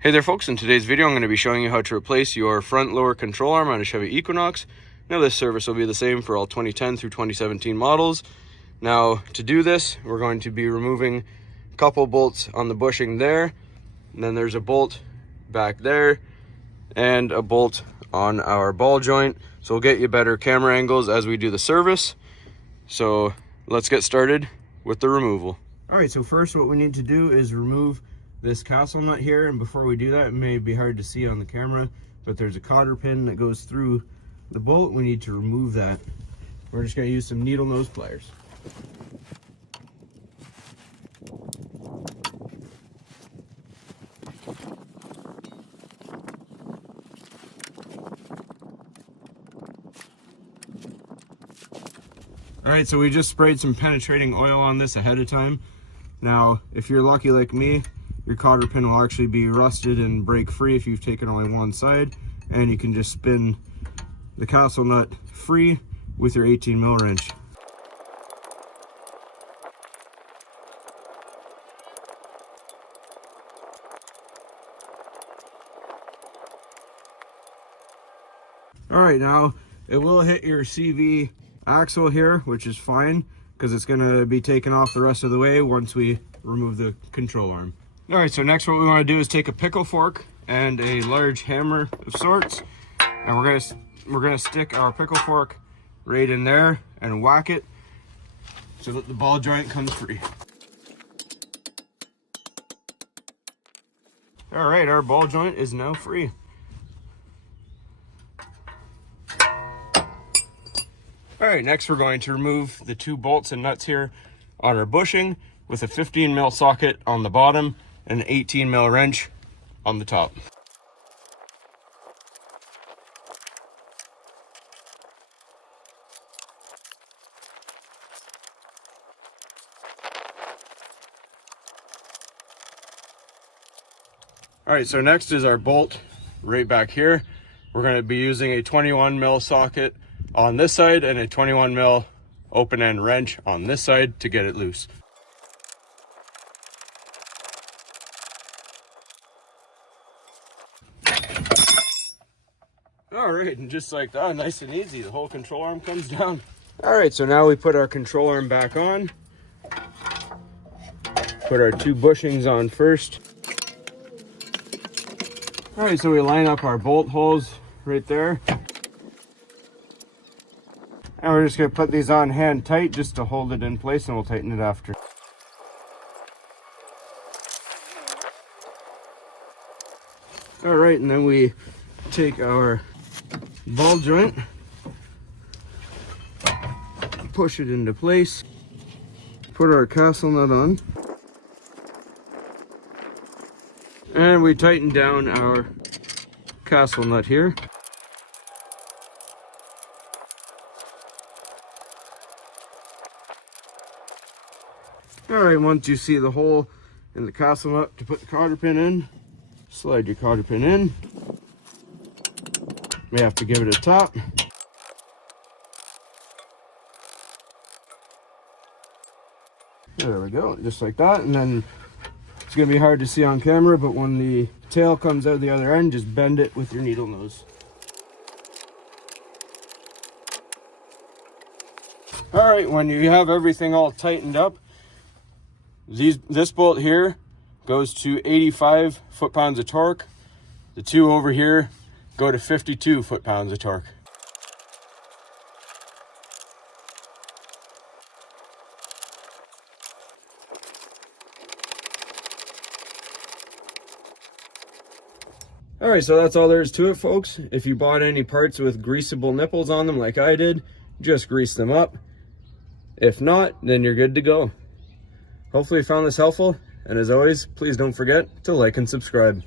Hey there folks, in today's video I'm going to be showing you how to replace your front lower control arm on a Chevy Equinox. Now this service will be the same for all 2010 through 2017 models. Now to do this, we're going to be removing a couple bolts on the bushing there, and then there's a bolt back there and a bolt on our ball joint. So we'll get you better camera angles as we do the service. So let's get started with the removal. All right, so first what we need to do is remove this castle nut here, and before we do that, it may be hard to see on the camera, but there's a cotter pin that goes through the bolt. We need to remove that. We're just going to use some needle nose pliers. All right, so we just sprayed some penetrating oil on this ahead of time. Now, if you're lucky like me, your cotter pin will actually be rusted and break free if you've taken only one side, and you can just spin the castle nut free with your 18mm wrench. All right, now it will hit your CV axle here, which is fine because it's going to be taken off the rest of the way once we remove the control arm. All right, so next what we want to do is take a pickle fork and a large hammer of sorts, and we're gonna stick our pickle fork right in there and whack it so that the ball joint comes free. All right, our ball joint is now free. All right, next we're going to remove the two bolts and nuts here on our bushing with a 15mm socket on the bottom and an 18mm wrench on the top. All right, so next is our bolt right back here. We're going to be using a 21mm socket on this side and a 21mm open end wrench on this side to get it loose. All right, and just like that, nice and easy, the whole control arm comes down. All right, so now we put our control arm back on. Put our two bushings on first. All right, so we line up our bolt holes right there. And we're just gonna put these on hand tight just to hold it in place, and we'll tighten it after. All right, and then we take our ball joint, push it into place, put our castle nut on, and we tighten down our castle nut here. All right, once you see the hole in the castle nut to put the cotter pin in, slide your cotter pin in. May have to give it a tap. There we go, just like that. And then it's gonna be hard to see on camera, but when the tail comes out the other end, just bend it with your needle nose. All right, when you have everything all tightened up, this bolt here goes to 85 foot-pounds of torque. The two over here go to 52 foot-pounds of torque. All right, so that's all there is to it, folks. If you bought any parts with greasable nipples on them like I did, just grease them up. If not, then you're good to go. Hopefully you found this helpful, and as always, please don't forget to like and subscribe.